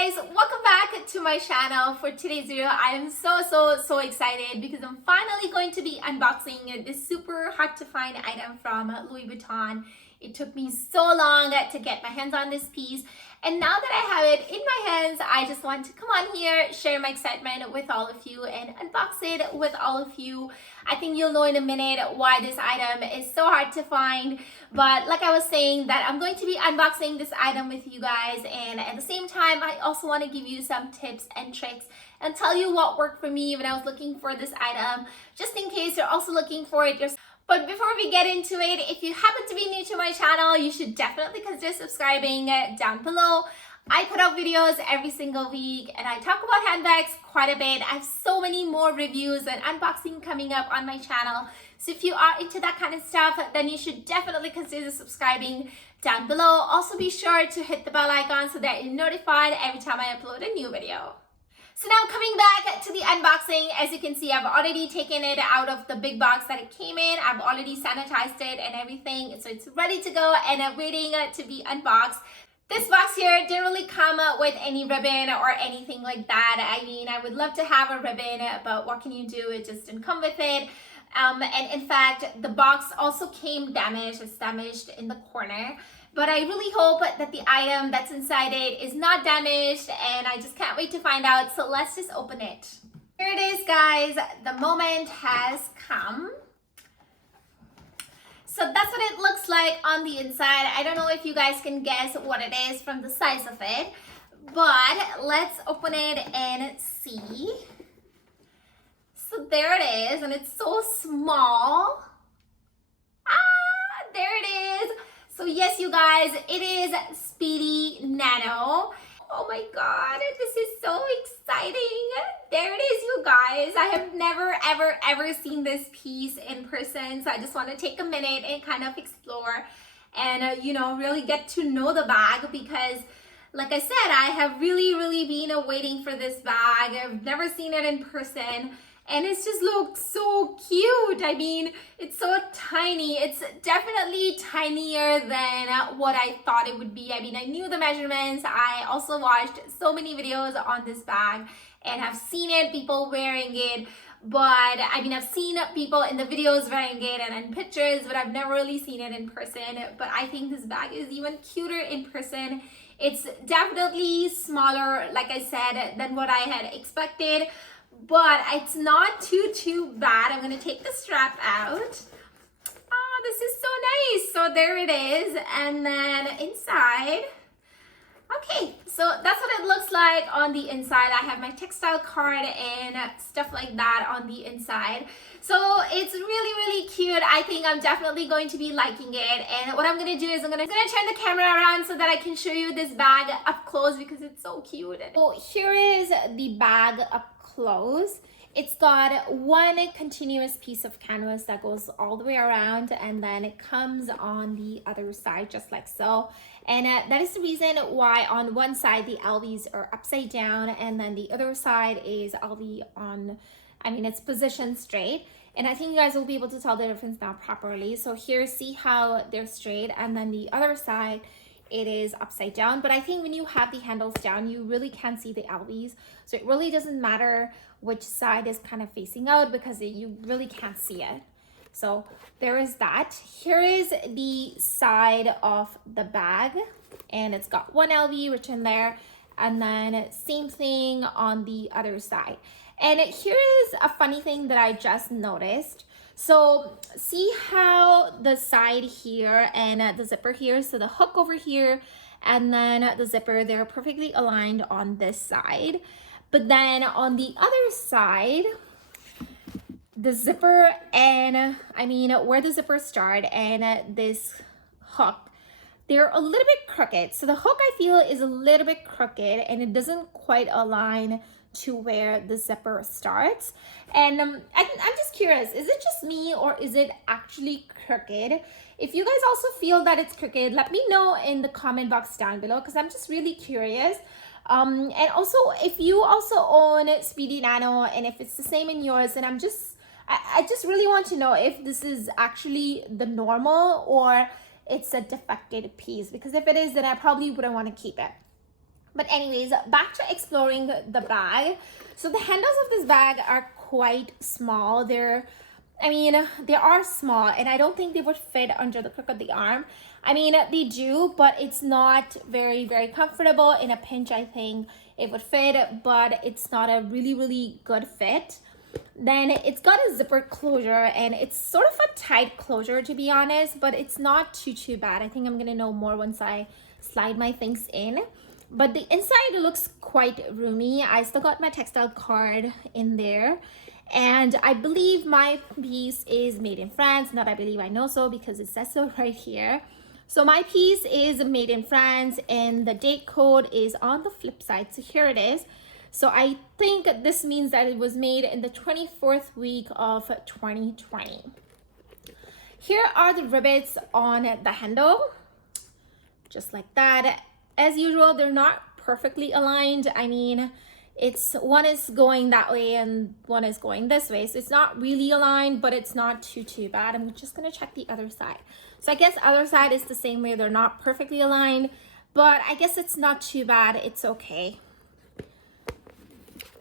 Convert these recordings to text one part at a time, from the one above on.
guys, welcome back to my channel. For today's video, I am so excited because I'm finally going to be unboxing this super hard to find item from Louis Vuitton. It took me so long to get my hands on this piece, and now that I have it in my hands, I just want to come on here, share my excitement with all of you and unbox it with all of you. I think you'll know in a minute why this item is so hard to find, but like I was saying, that I'm going to be unboxing this item with you guys, and at the same time I also want to give you some tips and tricks and tell you what worked for me when I was looking for this item, just in case you're also looking for it yourself. But before we get into it, if you happen to be new to my channel, you should definitely consider subscribing down below. I put out videos every single week and I talk about handbags quite a bit. I have so many more reviews and unboxing coming up on my channel. So if you are into that kind of stuff, then you should definitely consider subscribing down below. Also be sure to hit the bell icon so that you're notified every time I upload a new video. So now coming back to the unboxing, as you can see, I've already taken it out of the big box that it came in. I've already sanitized it and everything, so it's ready to go and waiting to be unboxed. This box here didn't really come with any ribbon or anything like that. I mean, I would love to have a ribbon, but what can you do? It just didn't come with it. And in fact, the box also came damaged. It's damaged in the corner. But I really hope that the item that's inside it is not damaged, and I just can't wait to find out. So let's just open it. Here it is, guys. The moment has come. So that's what it looks like on the inside. I don't know if you guys can guess what it is from the size of it, but let's open it and see. So there it is, and it's so small. There it is. So yes, you guys, it is Speedy Nano. Oh my God, this is so exciting. There it is, you guys. I have never, ever seen this piece in person. So I just want to take a minute and kind of explore and, you know, really get to know the bag, because like I said, I have really been waiting for this bag. I've never seen it in person. And it's just looks so cute. I mean, it's so tiny. It's definitely tinier than what I thought it would be. I mean, I knew the measurements. I also watched so many videos on this bag and have seen it, people wearing it. But I mean, I've seen people in the videos wearing it and in pictures, but I've never really seen it in person. But I think this bag is even cuter in person. It's definitely smaller, like I said, than what I had expected. But it's not too bad. I'm gonna take the strap out. Oh, this is so nice. So there it is, and then inside. Okay, so that's what it looks like on the inside. I have my textile card and stuff like that on the inside. So it's really cute. I think I'm definitely going to be liking it. And what I'm gonna do is I'm gonna turn the camera around so that I can show you this bag up close because it's so cute. So here is the bag up close. It's got one continuous piece of canvas that goes all the way around, and then it comes on the other side just like so. And that is the reason why on one side the LVs are upside down, and then the other side is LV on, I mean, it's positioned straight. And I think you guys will be able to tell the difference now properly. So here, see how they're straight, and then the other side it is upside down. But I think when you have the handles down, you really can't see the LVs. So it really doesn't matter which side is kind of facing out because you really can't see it. So there is that. Here is the side of the bag, and it's got one LV written there, and then same thing on the other side. And here is a funny thing that I just noticed. So see how the side here and the zipper here, so the hook over here and then the zipper, they're perfectly aligned on this side. But then on the other side, the zipper and, I mean, where the zippers start and this hook, they're a little bit crooked. So the hook, I feel, is a little bit crooked and it doesn't quite align to where the zipper starts. And I'm just curious, is it just me or is it actually crooked? If you guys also feel that it's crooked, let me know in the comment box down below, because I'm just really curious. And also, if you also own Speedy Nano and if it's the same in yours, then I just really want to know if this is actually the normal or it's a defected piece, because if it is, then I probably wouldn't want to keep it. But anyways, back to exploring the bag. So the handles of this bag are quite small. They are small, and I don't think they would fit under the crook of the arm. I mean, they do, but it's not very, very comfortable. In a pinch, I think it would fit, but it's not a really, really good fit. Then it's got a zipper closure, and it's sort of a tight closure, to be honest, but it's not too bad. I think I'm gonna know more once I slide my things in. But the inside looks quite roomy. I still got my textile card in there. And I believe my piece is made in France. Not I believe, I know so, because it says so right here. So my piece is made in France, and the date code is on the flip side. So here it is. So I think this means that it was made in the 24th week of 2020. Here are the rivets on the handle, just like that. As usual, they're not perfectly aligned. I mean, one is going that way and one is going this way. So it's not really aligned, but it's not too bad. I'm just gonna check the other side. So I guess other side is the same way. They're not perfectly aligned, but I guess it's not too bad. It's okay.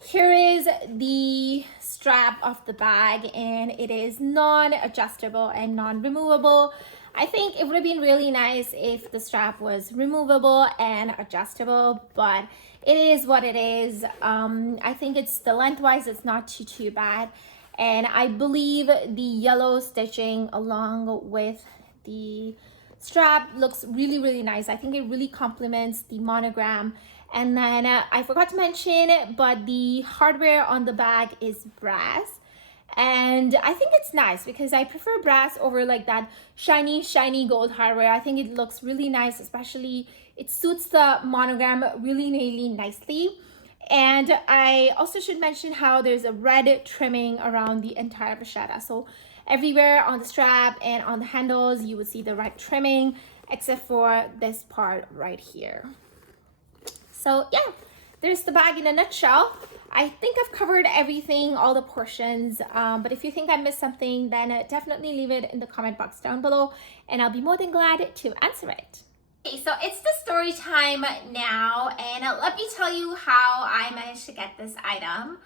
Here is the strap of the bag, and it is non-adjustable and non-removable. I think it would have been really nice if the strap was removable and adjustable, but it is what it is. I think it's the lengthwise, it's not too bad. And I believe the yellow stitching along with the strap looks really, really nice. I think it really complements the monogram. And then I forgot to mention, but the hardware on the bag is brass. And I think it's nice because I prefer brass over like that shiny gold hardware. I think it looks really nice, especially it suits the monogram really nicely. And I also should mention how there's a red trimming around the entire vachetta. So everywhere on the strap and on the handles, you would see the red trimming, except for this part right here. So yeah, there's the bag in a nutshell. I think I've covered everything, all the portions, but if you think I missed something, then definitely leave it in the comment box down below, and I'll be more than glad to answer it. Okay, so it's the story time now, and let me tell you how I managed to get this item.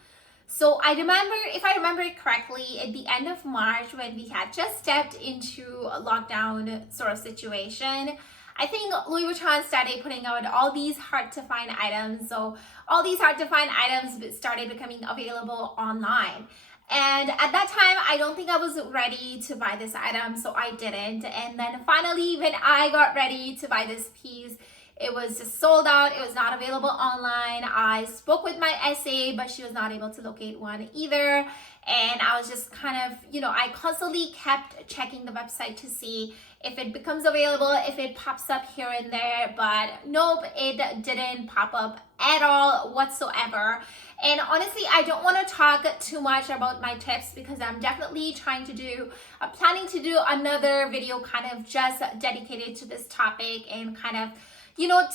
So if I remember it correctly, at the end of March, when we had just stepped into a lockdown sort of situation, I think Louis Vuitton started putting out all these hard to find items. So all these hard to find items started becoming available online. And at that time, I don't think I was ready to buy this item, so I didn't. And then finally, when I got ready to buy this piece, it was just sold out. It was not available online. I spoke with my SA, but she was not able to locate one either. And I was just kind of, I constantly kept checking the website to see if it becomes available, if it pops up here and there, but nope, it didn't pop up at all whatsoever. And honestly, I don't want to talk too much about my tips because I'm definitely planning to do another video kind of just dedicated to this topic and kind of,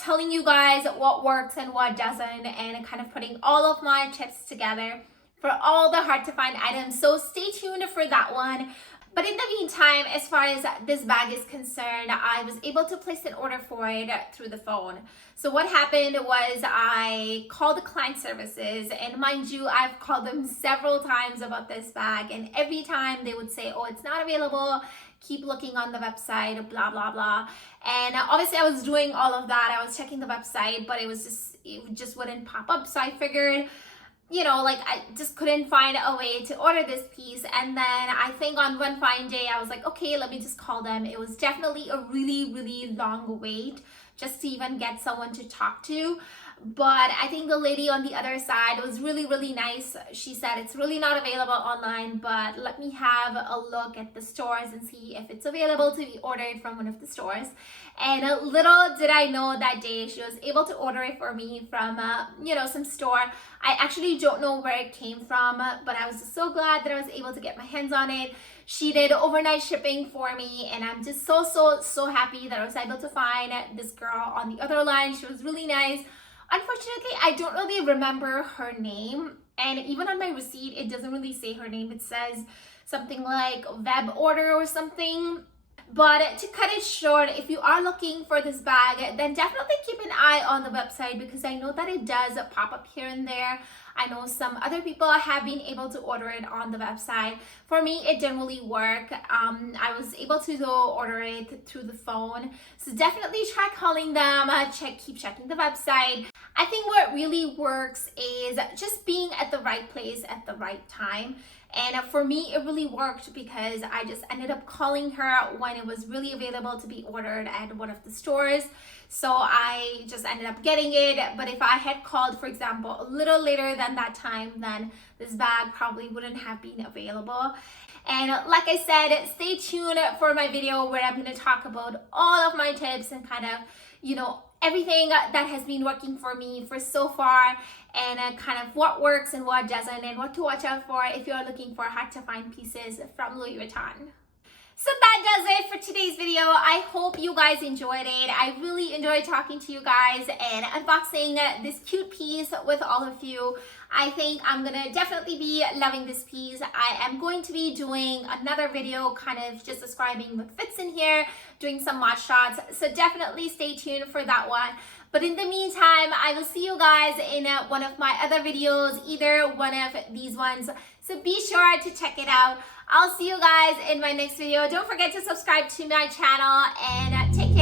telling you guys what works and what doesn't, and kind of putting all of my tips together for all the hard to find items. So stay tuned for that one. But in the meantime, as far as this bag is concerned, I was able to place an order for it through the phone. So what happened was I called the client services, and mind you, I've called them several times about this bag, and every time they would say, oh, it's not available, keep looking on the website, blah, blah, blah. And obviously I was doing all of that. I was checking the website, but it just wouldn't pop up. So I figured, I just couldn't find a way to order this piece. And then I think on one fine day, I was like, okay, let me just call them. It was definitely a really long wait just to even get someone to talk to. But I think the lady on the other side was really nice. She said it's really not available online, but let me have a look at the stores and see if it's available to be ordered from one of the stores. And little did I know that day she was able to order it for me from some store. I actually don't know where it came from, but I was just so glad that I was able to get my hands on it. She did overnight shipping for me, and I'm just so happy that I was able to find this girl on the other line. She was really nice. Unfortunately, I don't really remember her name, and even on my receipt, it doesn't really say her name. It says something like web order or something. But to cut it short, if you are looking for this bag, then definitely keep an eye on the website, because I know that it does pop up here and there. I know some other people have been able to order it on the website. For me, it didn't really work. I was able to go order it through the phone. So definitely try calling them, keep checking the website. I think what really works is just being at the right place at the right time. And for me, it really worked because I just ended up calling her when it was really available to be ordered at one of the stores. So I just ended up getting it. But if I had called, for example, a little later than that time, then this bag probably wouldn't have been available. And like I said, stay tuned for my video where I'm going to talk about all of my tips and kind of, everything that has been working for me for so far, and kind of what works and what doesn't, and what to watch out for if you're looking for hard to find pieces from Louis Vuitton. So that does it for today's video. I hope you guys enjoyed it. I really enjoyed talking to you guys and unboxing this cute piece with all of you. I think I'm gonna definitely be loving this piece. I am going to be doing another video kind of just describing what fits in here, doing some mod shots, so definitely stay tuned for that one. But in the meantime, I will see you guys in one of my other videos, either one of these ones. So be sure to check it out. I'll see you guys in my next video. Don't forget to subscribe to my channel, and take care.